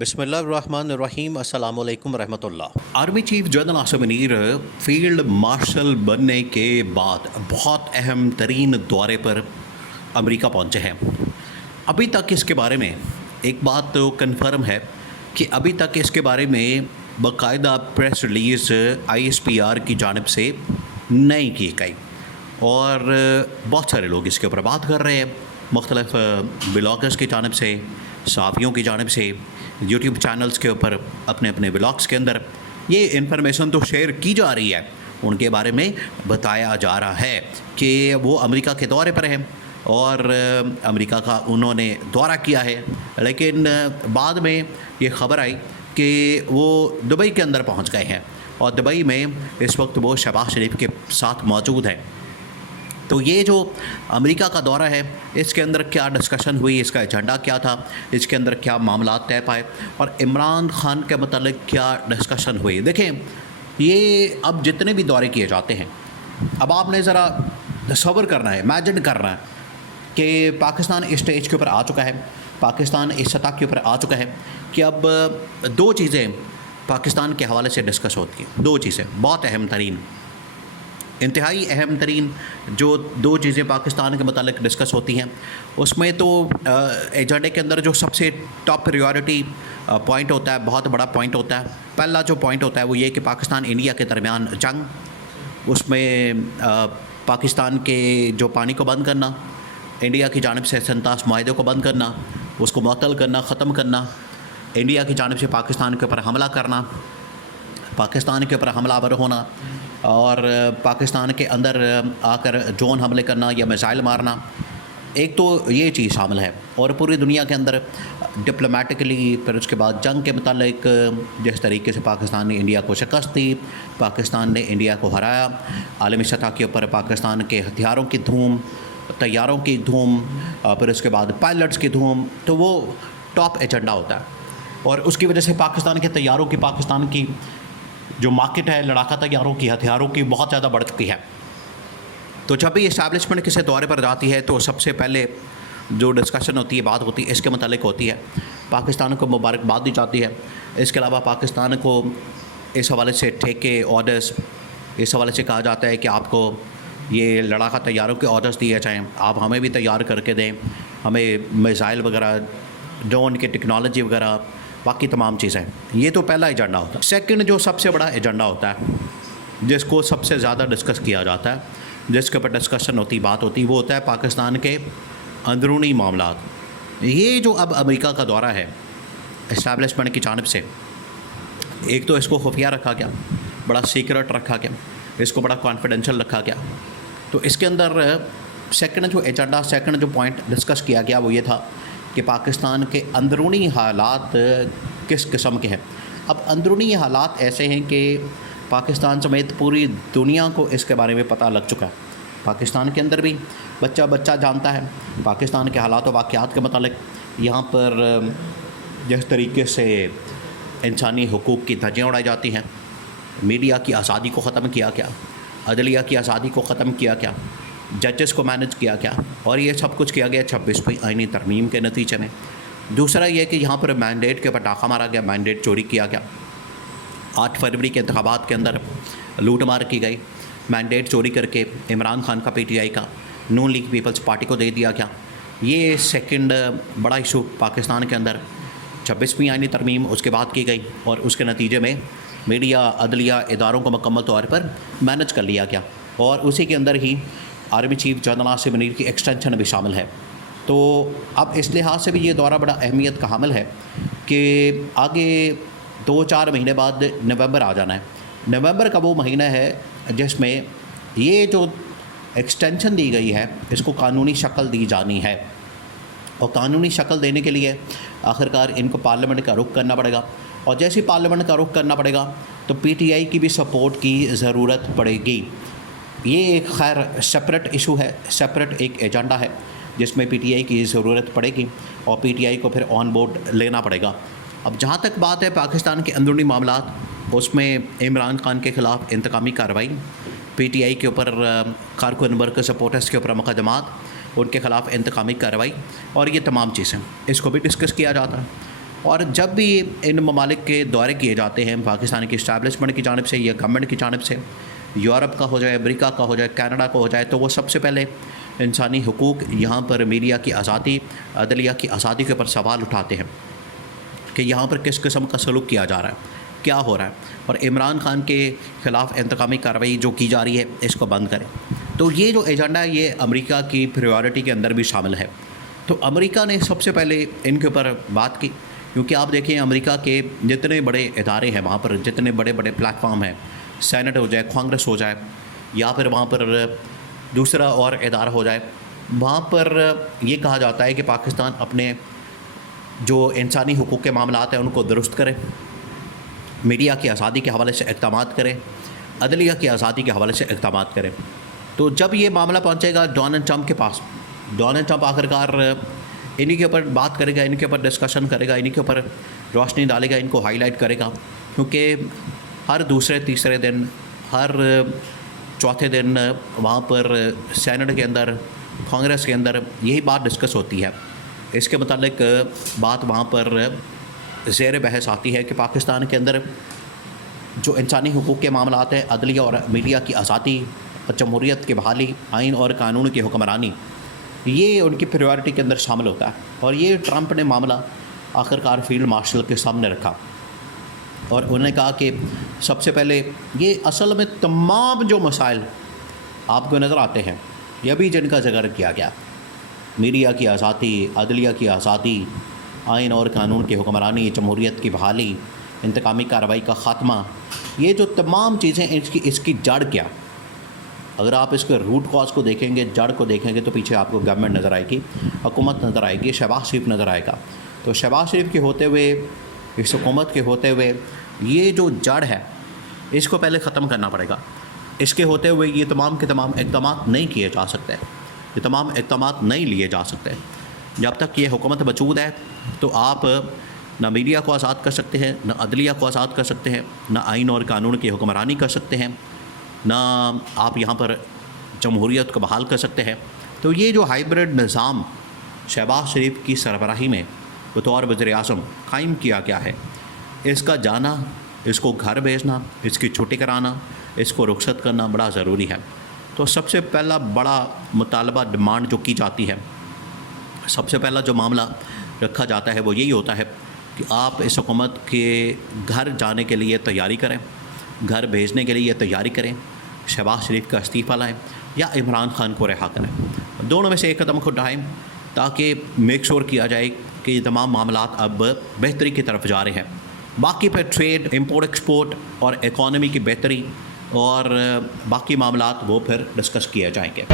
بسم اللہ الرحمن الرحیم السلام علیکم ورحمۃ اللہ۔ Army chief general Asim Munir field marshal بننے کے بعد بہت اہم ترین دورے پر امریکا پہنچے ہیں۔ ابھی تک اس کے بارے میں ایک بات تو کنفرم ہے کہ ابھی تک اس کے بارے میں باقاعدہ پریس ریلیز ISPR کی جانب سے نہیں کی گئی، اور بہت سارے لوگ اس کے اوپر بات کر رہے ہیں، مختلف بلاگرز کی جانب سے، صحافیوں کی جانب سے، یوٹیوب چینلز کے اوپر اپنے اپنے بلاگز کے اندر یہ انفارمیشن تو شیئر کی جا رہی ہے، ان کے بارے میں بتایا جا رہا ہے کہ وہ امریکہ کے دورے پر ہیں اور امریکہ کا انہوں نے دورہ کیا ہے، لیکن بعد میں یہ خبر آئی کہ وہ دبئی کے اندر پہنچ گئے ہیں اور دبئی میں اس وقت وہ شہباز شریف کے ساتھ موجود ہیں۔ تو یہ جو امریکہ کا دورہ ہے، اس کے اندر کیا ڈسکشن ہوئی، اس کا ایجنڈا کیا تھا، اس کے اندر کیا معاملات طے پائے اور عمران خان کے متعلق کیا ڈسکشن ہوئی۔ دیکھیں، یہ اب جتنے بھی دورے کیے جاتے ہیں، اب آپ نے ذرا تصور کرنا ہے، امیجن کرنا ہے کہ پاکستان اس اسٹیج کے اوپر آ چکا ہے، پاکستان اس سطح کے اوپر آ چکا ہے کہ اب دو چیزیں پاکستان کے حوالے سے ڈسکس ہوتی ہیں، دو چیزیں بہت اہم ترین، انتہائی اہم ترین جو دو چیزیں پاکستان کے متعلق ڈسکس ہوتی ہیں، اس میں تو ایجنڈے کے اندر جو سب سے ٹاپ پریورٹی پوائنٹ ہوتا ہے، بہت بڑا پوائنٹ ہوتا ہے، پہلا جو پوائنٹ ہوتا ہے وہ یہ کہ پاکستان انڈیا کے درمیان جنگ، اس میں پاکستان کے جو پانی کو بند کرنا، انڈیا کی جانب سے 87 معاہدے کو بند کرنا، اس کو معطل کرنا، ختم کرنا، انڈیا کی جانب سے پاکستان کے اوپر حملہ کرنا، پاکستان کے اوپر حملہ آور ہونا اور پاکستان کے اندر آ کر ڈرون حملے کرنا یا میزائل مارنا، ایک تو یہ چیز شامل ہے، اور پوری دنیا کے اندر ڈپلومیٹکلی پھر اس کے بعد جنگ کے متعلق جس طریقے سے پاکستان نے انڈیا کو شکست دی، پاکستان نے انڈیا کو ہرایا، عالمی سطح کے اوپر پاکستان کے ہتھیاروں کی دھوم، طیاروں کی دھوم، پھر اس کے بعد پائلٹس کی دھوم، تو وہ ٹاپ ایجنڈا ہوتا ہے، اور اس کی وجہ سے پاکستان کے طیاروں کی، پاکستان کی جو مارکیٹ ہے لڑاکا طیاروں کی، ہتھیاروں کی، بہت زیادہ بڑھ چکی ہے۔ تو جب بھی اسٹیبلشمنٹ کسی دورے پر جاتی ہے تو سب سے پہلے جو ڈسکشن ہوتی ہے، بات ہوتی ہے، اس کے متعلق ہوتی ہے، پاکستان کو مبارکباد دی جاتی ہے، اس کے علاوہ پاکستان کو اس حوالے سے ٹھیکے آرڈرز، اس حوالے سے کہا جاتا ہے کہ آپ کو یہ لڑاکا طیاروں کے آرڈرز دیے جائیں، آپ ہمیں بھی تیار کر کے دیں، ہمیں میزائل وغیرہ، ڈرون کی ٹیکنالوجی وغیرہ، باقی تمام چیزیں۔ یہ تو پہلا ایجنڈا ہوتا ہے۔ سیکنڈ جو سب سے بڑا ایجنڈا ہوتا ہے، جس کو سب سے زیادہ ڈسکس کیا جاتا ہے، جس کے اوپر ڈسکشن ہوتی، بات ہوتی، وہ ہوتا ہے پاکستان کے اندرونی معاملات۔ یہ جو اب امریکہ کا دورہ ہے اسٹیبلشمنٹ کی جانب سے، ایک تو اس کو خفیہ رکھا گیا، بڑا سیکرٹ رکھا گیا، اس کو بڑا کانفیڈینشیل رکھا گیا، تو اس کے اندر سیکنڈ جو ایجنڈا، سیکنڈ جو پوائنٹ ڈسکس کیا گیا وہ یہ تھا کہ پاکستان کے اندرونی حالات کس قسم کے ہیں۔ اب اندرونی حالات ایسے ہیں کہ پاکستان سمیت پوری دنیا کو اس کے بارے میں پتہ لگ چکا ہے، پاکستان کے اندر بھی بچہ بچہ جانتا ہے پاکستان کے حالات و واقعات کے متعلق، یہاں پر جس طریقے سے انسانی حقوق کی دھجیاں اڑائی جاتی ہیں، میڈیا کی آزادی کو ختم کیا گیا، عدلیہ کی آزادی کو ختم کیا گیا، ججز کو مینج کیا گیا، اور یہ سب کچھ کیا گیا 26ویں آئینی ترمیم کے نتیجے میں۔ دوسرا یہ کہ یہاں پر مینڈیٹ کے اوپر ڈاکہ مارا گیا، مینڈیٹ چوری کیا گیا، 8 فروری کے انتخابات کے اندر لوٹ مار کی گئی، مینڈیٹ چوری کر کے عمران خان کا PTI کا نون لیگ پیپلز پارٹی کو دے دیا گیا۔ یہ سیکنڈ بڑا ایشو پاکستان کے اندر، 26ویں آئینی ترمیم اس کے بعد کی گئی، اور اس کے نتیجے میں میڈیا، عدلیہ اداروں کو مکمل طور پر مینج کر لیا گیا، اور اسی کے اندر ہی army chief general Asim Munir کی ایکسٹینشن بھی شامل ہے۔ تو اب اس لحاظ سے بھی یہ دورہ بڑا اہمیت کا حامل ہے کہ آگے 2-4 مہینے بعد نومبر آ جانا ہے۔ نومبر کا وہ مہینہ ہے جس میں یہ جو ایکسٹینشن دی گئی ہے اس کو قانونی شکل دی جانی ہے، اور قانونی شکل دینے کے لیے آخرکار ان کو پارلیمنٹ کا رخ کرنا پڑے گا، اور جیسے پارلیمنٹ کا رخ کرنا پڑے گا تو PTI کی بھی سپورٹ کی ضرورت پڑے گی۔ یہ ایک خیر سپریٹ ایشو ہے، سپریٹ ایک ایجنڈا ہے جس میں PTI کی ضرورت پڑے گی، اور PTI کو پھر آن بورڈ لینا پڑے گا۔ اب جہاں تک بات ہے پاکستان کے اندرونی معاملات، اس میں عمران خان کے خلاف انتقامی کارروائی، PTI کے اوپر کارکن ورکر سپورٹرز کے اوپر مقدمات، ان کے خلاف انتقامی کارروائی، اور یہ تمام چیزیں اس کو بھی ڈسکس کیا جاتا ہے۔ اور جب بھی ان ممالک کے دورے کیے جاتے ہیں پاکستان کی اسٹیبلشمنٹ کی جانب سے یا گورنمنٹ کی جانب سے، یورپ کا ہو جائے، امریکہ کا ہو جائے، کینیڈا کا ہو جائے، تو وہ سب سے پہلے انسانی حقوق، یہاں پر میڈیا کی آزادی، عدلیہ کی آزادی کے اوپر سوال اٹھاتے ہیں کہ یہاں پر کس قسم کا سلوک کیا جا رہا ہے، کیا ہو رہا ہے، اور عمران خان کے خلاف انتقامی کارروائی جو کی جا رہی ہے اس کو بند کریں۔ تو یہ جو ایجنڈا ہے یہ امریکہ کی پریورٹی کے اندر بھی شامل ہے۔ تو امریکہ نے سب سے پہلے ان کے اوپر بات کی، کیونکہ آپ دیکھیں امریکہ کے جتنے بڑے ادارے ہیں وہاں پر، جتنے بڑے بڑے پلیٹ فارم ہیں، سینٹ ہو جائے، کانگریس ہو جائے، یا پھر وہاں پر دوسرا اور ادارہ ہو جائے، وہاں پر یہ کہا جاتا ہے کہ پاکستان اپنے جو انسانی حقوق کے معاملات ہیں ان کو درست کرے، میڈیا کی آزادی کے حوالے سے اقدامات کرے، عدلیہ کی آزادی کے حوالے سے اقدامات کرے۔ تو جب یہ معاملہ پہنچے گا ڈونلڈ ٹرمپ کے پاس، ڈونلڈ ٹرمپ آخرکار انہی کے اوپر بات کرے گا، ان کے اوپر ڈسکشن کرے گا، انہی کے اوپر روشنی ڈالے گا، ان کو ہائی لائٹ کرے گا، کیونکہ ہر دوسرے تیسرے دن، ہر چوتھے دن وہاں پر سینٹ کے اندر، کانگریس کے اندر یہی بات ڈسکس ہوتی ہے۔ اس کے متعلق بات وہاں پر زیر بحث آتی ہے کہ پاکستان کے اندر جو انسانی حقوق کے معاملات ہیں، عدلیہ اور میڈیا کی آزادی، جمہوریت کی بحالی، آئین اور قانون کی حکمرانی، یہ ان کی پریورٹی کے اندر شامل ہوتا ہے۔ اور یہ ٹرمپ نے معاملہ آخرکار فیلڈ مارشل کے سامنے رکھا اور انہوں نے کہا کہ سب سے پہلے یہ اصل میں تمام جو مسائل آپ کو نظر آتے ہیں یہ بھی جن کا ذکر کیا گیا، میڈیا کی آزادی، عدلیہ کی آزادی، آئین اور قانون کی حکمرانی، جمہوریت کی بحالی، انتقامی کارروائی کا خاتمہ، یہ جو تمام چیزیں اس کی جڑ کیا، اگر آپ اس کے روٹ کاز کو دیکھیں گے، جڑ کو دیکھیں گے، تو پیچھے آپ کو گورنمنٹ نظر آئے گی، حکومت نظر آئے گی، شہباز شریف نظر آئے گا۔ تو شہباز شریف کے ہوتے ہوئے، اس حکومت کے ہوتے ہوئے، یہ جو جڑ ہے اس کو پہلے ختم کرنا پڑے گا۔ اس کے ہوتے ہوئے یہ تمام کے تمام اقدامات نہیں کیے جا سکتے، یہ تمام اقدامات نہیں لیے جا سکتے۔ جب تک یہ حکومت موجود ہے تو آپ نہ میڈیا کو آزاد کر سکتے ہیں، نہ عدلیہ کو آزاد کر سکتے ہیں، نہ آئین اور قانون کی حکمرانی کر سکتے ہیں، نہ آپ یہاں پر جمہوریت کو بحال کر سکتے ہیں۔ تو یہ جو ہائیبرڈ نظام شہباز شریف کی سربراہی میں بطور وزیر اعظم قائم کیا گیا ہے، اس کا جانا، اس کو گھر بھیجنا، اس کی چھٹی کرانا، اس کو رخصت کرنا بڑا ضروری ہے۔ تو سب سے پہلا بڑا مطالبہ، ڈیمانڈ جو کی جاتی ہے، سب سے پہلا جو معاملہ رکھا جاتا ہے وہ یہی ہوتا ہے کہ آپ اس حکومت کے گھر جانے کے لیے تیاری کریں، گھر بھیجنے کے لیے تیاری کریں، شہباز شریف کا استعفیٰ لائیں یا عمران خان کو رہا کریں، دونوں میں سے ایک قدم کو اٹھائیں تاکہ میک شور کیا جائے کہ یہ تمام معاملات اب بہتری کی طرف جا رہے ہیں۔ باقی پہ ٹریڈ، امپورٹ ایکسپورٹ اور اکانومی کی بہتری اور باقی معاملات وہ پھر ڈسکس کیے جائیں گے۔